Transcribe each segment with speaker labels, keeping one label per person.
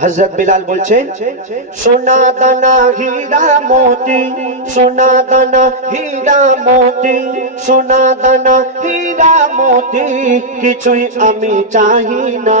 Speaker 1: হজরত বিলাল বলছেন, সোনা দানা, হীরা মোতি, সোনা দানা, হীরা মোতি, সোনা দানা, হীরা মোতি, কিছুই আমি চাহি না।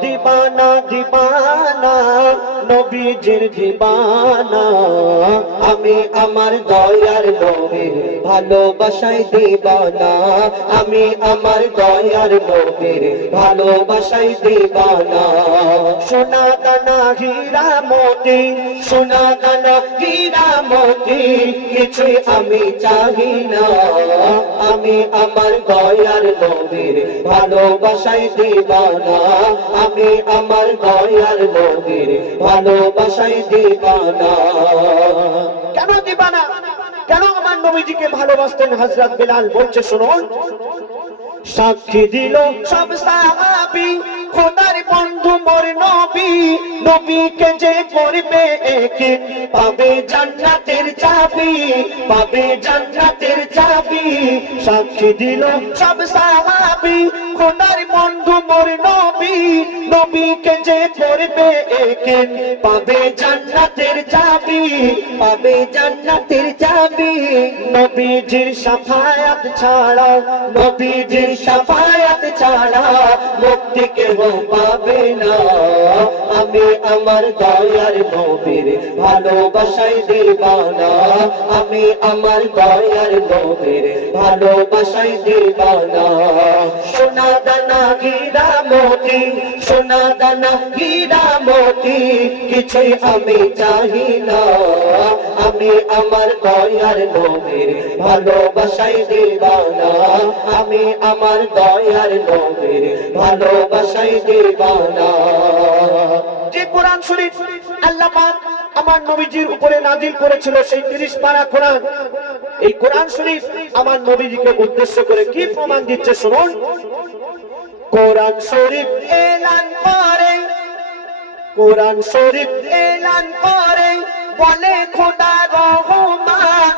Speaker 1: দিবানা দিবানা, নবীজির দিবানা। আমি আমার দয়ার নবীর ভালোবাসায় দিবানা। আমি আমার দয়ার নবীর ভালোবাসায় দিবানা। সোনা দানা হীরা মোতি, সোনা দানা হীরা মোতি, কিছুই আমি চাহি না। আমি আমার দয়ার নবীর ভালোবাসায় দিবানা। আমি আমার দয়ার নবীর ভালোবাসায় দিবানা। কেন দিবানা? কেন আমার নবীজিকে ভালোবাসতেন হযরত বিলাল? বলছে, শুনুন। সাক্ষী দিল সব সাহাবি। খোদার বন্ধু মোর নবী নবীকে যে করবে একে? পাবে জান্নাতের চাবি, পাবে জান্নাতের চাবি, সাক্ষী দিল সব সাহাবি। খোদার বন্ধু মোর নবী নবীকে যে করবে একে? পাবে জান্নাতের চাবি, পাবে জান্নাতের চাবি। নবীজির সাফায়াত ছাড়া নবীজির সাফায়াত ছাড়া মুক্তি কেহ পাবে না। আমি আমার দয়ার নবীর ভালোবাসাই দিবানা। আমি আমার দয়ার নবীর ভালোবাসাই দিবানা। সোনা দানা হীরা মোতি সোনা দানা হীরা মোতি কিছুই আমি চাহি না আমি আমার দয়ার নবীর ভালোবাসায় দিবানা আমি আমার দয়ার নবীর ভালোবাসায় দিবানা যে কোরআন শরীফ আল্লাহ পাক আমার নবীজির উপরে নাজিল করেছিল, সেই 30 পারা কোরআন। এই কোরআন শরীফ আমার নবীজিকে উদ্দেশ্য করে কি প্রমাণ দিচ্ছে, শুনুন। কোরআন শরীফ এলান করে। কোরআন শরীফ এলান করে। বলে খোদা রহমান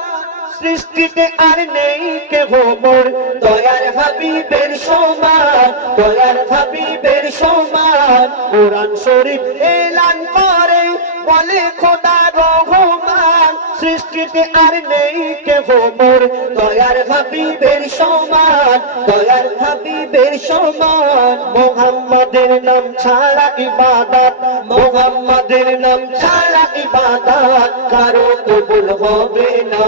Speaker 1: সৃষ্টিতে আর নেই কেহ মোর। দয়ার হাবিবের সমান। দয়ার ভাবি হাবিবের সমান। কোরআন শরীফ এলান করে। বলে খোদা রহমান সৃষ্টিতে আর নেই কেহ মোর। দয়ার হাবিবের সমান, দয়ার হাবিবের সমান। মোহাম্মদের নাম ছাড়া ইবাদত, মোহাম্মদের নাম ছাড়া ইবাদত কারও কবুল হবে না।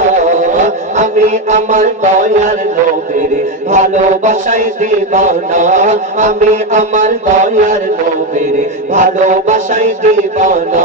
Speaker 1: আমি আমার দয়ার নবীর ভালোবাসাই দিবানা। আমি আমার দয়ার নবীর ভালোবাসাই দিবানা।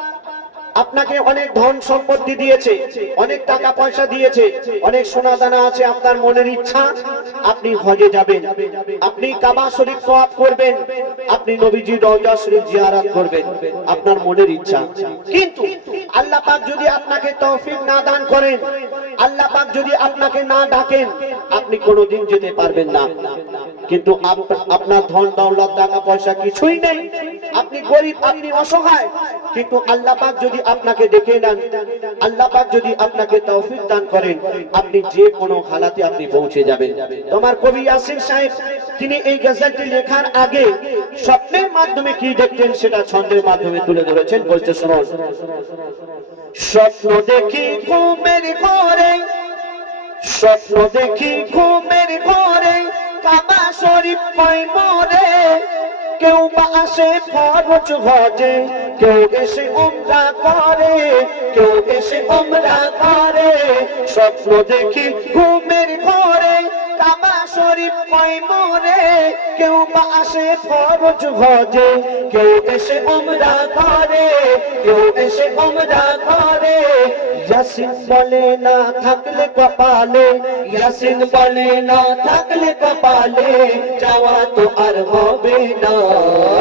Speaker 1: আপনাকে অনেক ধন সম্পত্তি দিয়েছে, অনেক টাকা পয়সা দিয়েছে, অনেক সোনা দানা আছে আপনার মনের ইচ্ছা, আপনি হজে যাবেন। আপনি কাবা শরীফ তোয়াফ করবেন, আপনি নবীজি রওজা শরীফ জিয়ারত করবেন, আপনার মনের ইচ্ছা। কিন্তু আল্লাহ পাক যদি আপনাকে তৌফিক না দান করেন, আল্লাহ পাক যদি আপনাকে না ডাকেন, আপনি কোনোদিন যেতে পারবেন না। কিন্তু আপনার ধন দৌলত, টাকা পয়সা কিছুই নেই। আপনি গরিব, আপনি অসহায়। কিন্তু আল্লাহ পাক যদি আপনাকে ডেকে নেন, আল্লাহ পাক যদি আপনাকে তৌফিক দান করেন, আপনি যে কোনো হালাতে আপনি পৌঁছে যাবেন। তোমার কবি ইয়াসির সাহেব, তিনি এই গজলটি লেখার আগে স্বপ্নের মাধ্যমে কি দেখতেন সেটা ছন্দের মাধ্যমে তুলে ধরেছেন বলতে শুনুন। স্বপ্ন দেখি ঘুমের ঘরে, স্বপ্ন দেখি ঘুমের ঘরে। শরীফ কয় মরে, কেউ বা আসে ফরজ হজে, কেউ এসে উমরা করে, কেউ এসে উমরা করে, স্বপ্ন দেখি ঘুমের ঘরে শরীফ কয় মরে কেউ বা আসে ফরজ হজে, কেউ এসে উমরা করে কেউ এসে উমরা করে ইয়াসিন বলে, না থাকলে কপালে। ইয়াসিন বলে, না থাকলে কপালে। যাওয়া তো আর হবে না।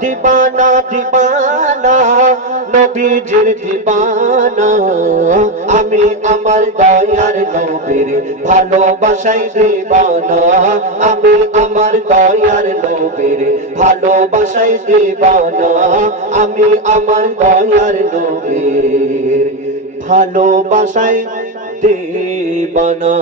Speaker 1: দিবানা দিবানা, নবীজির দিবানা। আমি আমার দয়ার নবীর ভালোবাসাই দিবানা। আমি আমার দয়ার নবীর ভালোবাসাই দিবানা। আমি আমার দয়ার নবীর ভালোবাসাই দিবানা।